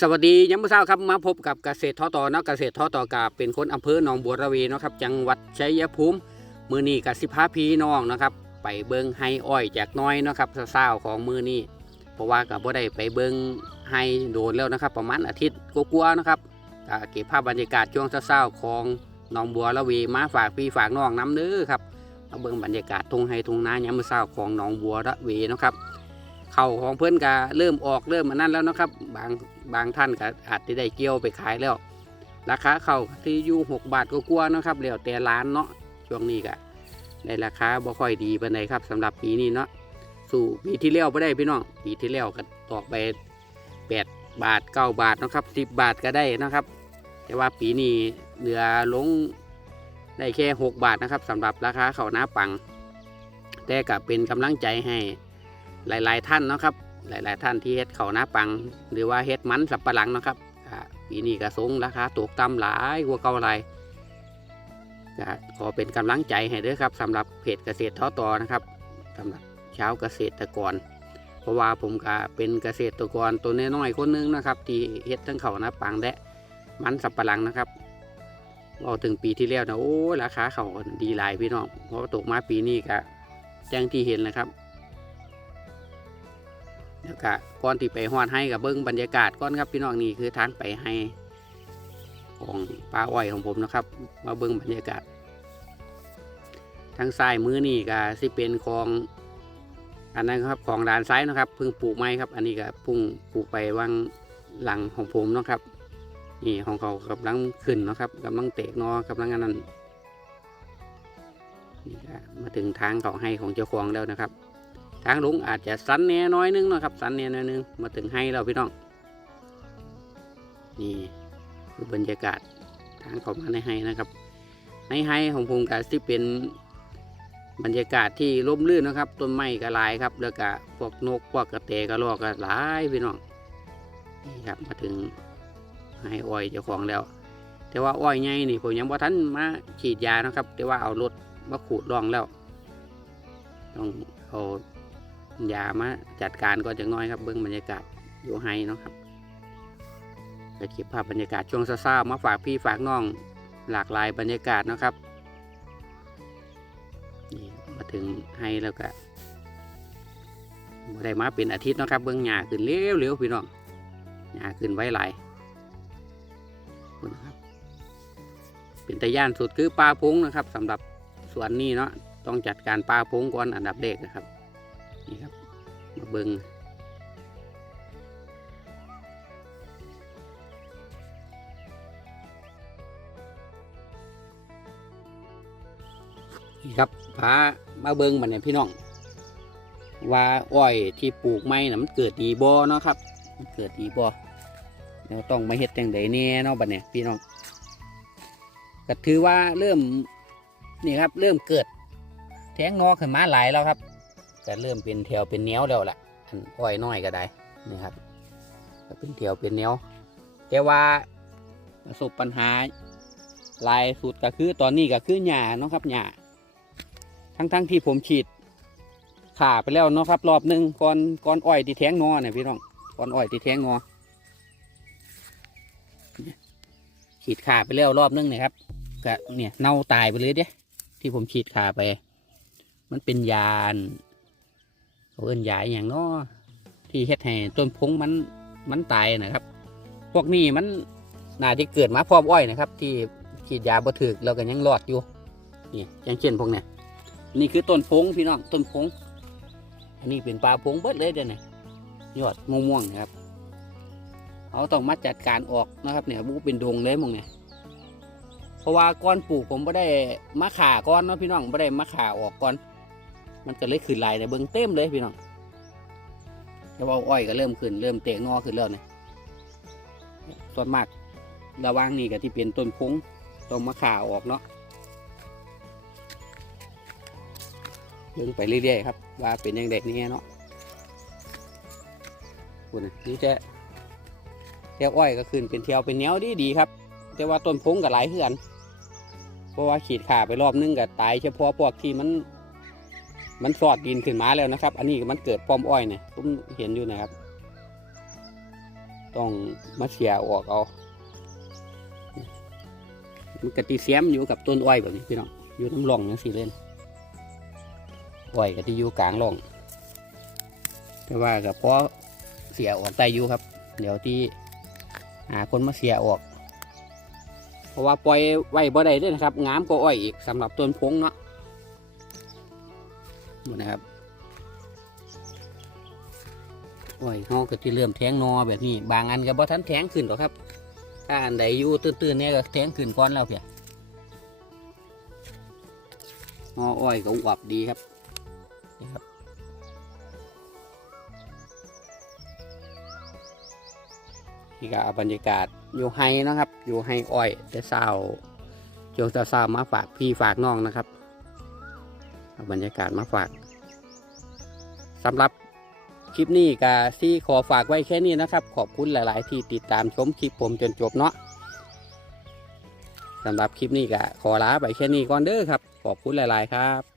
สวัสดียามมือเช้าครับมาพบกับเกษตรทอต่อเนาะเกษตรทอต่อกาเป็นคนอำเภอหนองบัวระเวเนาะครับจังหวัดชัยภูมิมือนี้กับสิพาพี่น้องนะครับไปเบิงไฮอ้อยจากน้อยเนาะครับเศร้าของมือนี้เพราะว่ากับบ่ได้ไปเบิงไฮโดนแล้วนะครับ ประมาณอาทิตย์กว่าๆนะครับก็เก็บภาพบรรยากาศช่วงเศร้าของหนองบัวระเวมาฝากพี่ฝากน้องน้ำเด้อครับเบิงบรรยากาศทงไฮทงนายามมื้อเช้าของหนองบัวระเวเนาะครับ เข่าของเพื่อนก็เริ่มออกเริ่มอันนั้นแล้วนะครับ บางบางท่านก็อาจจะได้เกี่ยวไปขายแล้ว ราคาเข่าที่อยู่หกบาทก็กลัวนะครับแล้วแต่ร้านเนาะช่วงนี้ก็ได้ราคาบ่ค่อยดีปานใดครับสำหรับปีนี้เนาะสู่ปีที่แล้วไม่ได้พี่น้องปีที่แล้วก็ตอกไปแปดบาทเก้าบาทนะครับสิบบาทก็ได้นะครับ แต่ว่าปีนี้เหลือลงได้แค่หกบาทนะครับสำหรับราคาเข่าหน้าปัง แต่ก็เป็นกำลังใจให้ หลาย ๆ ท่านเนาะครับ หลาย ๆ ท่านที่เฮ็ดเขาวหน้าปัง หรือว่าเฮ็ดมันสับปะหลังเนาะครับปีนี้ก็สูงราคาตกต่ำหลายกว่าเก่าหลายก็ขอเป็นกำลังใจให้ด้อครับสำหรับเพจเกษตรท้อต่อนะครับสำหรับชาวเกษตรกร เพราะว่าผมก็เป็นเกษตรกรตัวน้อยๆคนหนึงนะครับ ที่เฮ็ดทั้งเขาวหน้าปังและมันสับปะหลังนะครับเอาถึงปีที่แล้วนะโอ้ราคาเขาดีหลายพี่น้องเพราะตกมาปีนี้ก็แจ้งที่เห็นนะครับ แล้วก็ก่อนที่ไปฮอดให้กับเบิ้งบรรยากาศก่อนครับพี่น้องนี่คือทางไปให้ของปลาอ้อยของผมนะครับ มาเบิ้งบรรยากาศ ทางซ้ายมือนี่ก็สิเป็นของอันนั้นครับของด้านซ้ายนะครับเพิ่งปลูกไม้ครับ อันนี้ก็พุ่งปลูกไปวางหลังของผมนะครับนี่ของเขากำลังขึ้นนะครับกำลังเตะนอกำลังอันนั้นนี่ก็มาถึงทางเขาให้ของเจ้าของแล้วนะครับ ทางลงอาจจะสันแน่น้อยนึงนะครับสันแน่น้อยนึงมาถึงให้เราพี่น้องนี่คือบรรยากาศทางเข้ามาในให้นะครับ ในให้ของผมก็สิเป็นบรรยากาศที่ร่มรื่นนะครับ ต้นไม้ก็หลายครับ แล้วก็พวกนกพวกกระเตกระรอกก็หลายพี่น้องนี่ครับมาถึงให้อ้อยเจ้าของแล้ว แต่ว่าอ้อยไงนี่ผมยังบ่ทันมาฉีดยานะครับ แต่ว่าเอารถมาขูดร่องแล้วต้องเอา ยามาจัดการก่อนจังน้อยครับเบื้องบรรยากาศอยู่ไฮเนาะครับจะเก็บภาพบรรยากาศช่วงเช้าๆมาฝากพี่ฝากน้องหลากหลายบรรยากาศนะครับนี่มาถึงไฮแล้วก็บได้มาเป็นอาทิตย์นะครับ เบื้องหญ้าขึ้นเร็วๆพี่น้องหญ้าขึ้นไว้หลายคุณครับเป็นตะย่านสุดคือปลาพุงนะครับสำหรับสวนนี้เนาะต้องจัดการปลาพุงก่อนอันดับแรกนะครับ นี่ครับมาเบิงนี่ครับพามาเบิงมันเนี่ยพี่น้อง ว่าอ้อยที่ปลูกไม่น่ะมันเกิดดีบ่เนาะครับ มันเกิดดีบ่เราต้องมาเฮ็ดจังไดแน่เนาะบัดเนี่ยพี่น้องก็ถือว่าเริ่มนี่ครับ เริ่มเกิดแทงนอขึ้นมาหลายแล้วครับ จะเริ่มเป็นแถวเป็นแนวแล้วล่ะอันอ้อยน้อยก็ได้นี่ครับก็เป็นแถวเป็นแนวแต่ว่าประสบปัญหาลายสุดก็คือตอนนี้ก็คือหญ้าเนาะครับหญ้าทั้งทั้งๆที่ผมฉีดขาไปแล้วเนาะครับ รอบหนึ่งก่อนก่อนอ้อยที่แทงงอเนี่ยพี่น้องก่อนอ้อยที่แทงงอฉีดขาไปแล้วรอบหนึงเนี่ยครับก็เนี่ยเน่าตายไปเลยเด้ที่ผมฉีดขาไป มันเป็นยาน เอิ้นยาอย่างเนาะที่เฮ็ดให้ต้นพงมันมันตายนะครับ พวกนี้มันน่าจะเกิดมาพร้อมอ้อยนะครับ ที่ฉีดยาบ่ถึกแล้วก็ยังรอดอยู่นี่อย่างเช่นพวกเนี้ยนี่คือต้นพงพี่น้องต้นพงอันนี้เป็นปลาพงเบิดเลยเดี๋ยวนี้ยอดม่วงๆนะครับเขาต้องมาจัดการออกนะครับเนี่ยบูเป็นดงเลยมองเนี่ยเพราะว่าก้อนปลูกผมไม่ได้มาขาก้อนเนาะพี่น้องไม่ได้มาขาออกก่อน มันก็เลยขึ้นลายในเบิ้งเต็มเลยพี่น้องแต่ว่าอ้อยก็เริ่มขึ้นเริ่มเตะงอขึ้นแล้วเนี่ยส่วนมากระว่างนี้ก็ที่เป็นต้นพงต้องมาข่าออกเนาะเบิ่งไปเรื่อยๆครับ ว่าเป็นยังเด็กนี่เนาะคุณนี่จะเที่ยวอ้อยก็ขึ้นเป็นเที่ยวเป็นแนวดีดีๆครับ แต่ว่าต้นพงก็หลายเหือน เพราะว่าขีดขาไปรอบนึงก็ตายเฉพาะพวกที่มัน มันสอดดินขึ้นมาแล้วนะครับ อันนี้มันเกิดปอมอ้อยเนี่ยผมเห็นอยู่นะครับ ต้องมาเสียออกเอา มันกติเสียมอยู่กับต้นอ้อยแบบนี้พี่น้อง อยู่น้ำร่องยังสีเล่น อ้อยกติอยู่กลางร่อง แต่ว่ากับพอเสียออกได้อยู่ครับ เดี๋ยวที่หาคนมาเสียออก เพราะว่าปล่อยไว้บ่ได้เด้อนะครับ งามก็อ้อยอีกสำหรับต้นพงเนาะ ดนะครับอ้อยเขาก็ที่เริ่มแทงนอแบบนี้ บางอันก็บ่ทันแทงขึ้นหรอกครับ ถ้าอันใดอยู่ตื้นๆเนี่ยก็แทงขึ้นก้อนแล้วเพียนออ้อยก็อวบดีครับนี่ครับนี่ก็เอาบรรยากาศอยู่ไฮนะครับ อยู่ไฮอ้อยแต่เศร้าโจงเศร้ามาฝากพี่ฝากน้องนะครับ บรรยากาศมาฝากสำหรับคลิปนี้กาซี่ขอฝากไว้แค่นี้นะครับ ขอบคุณหลาย ๆ ที่ติดตามชมคลิปผมจนจบเนาะสำหรับคลิปนี้กะขอลาไปแค่นี้ก่อนเด้อครับ ขอบคุณหลาย ๆ ครับ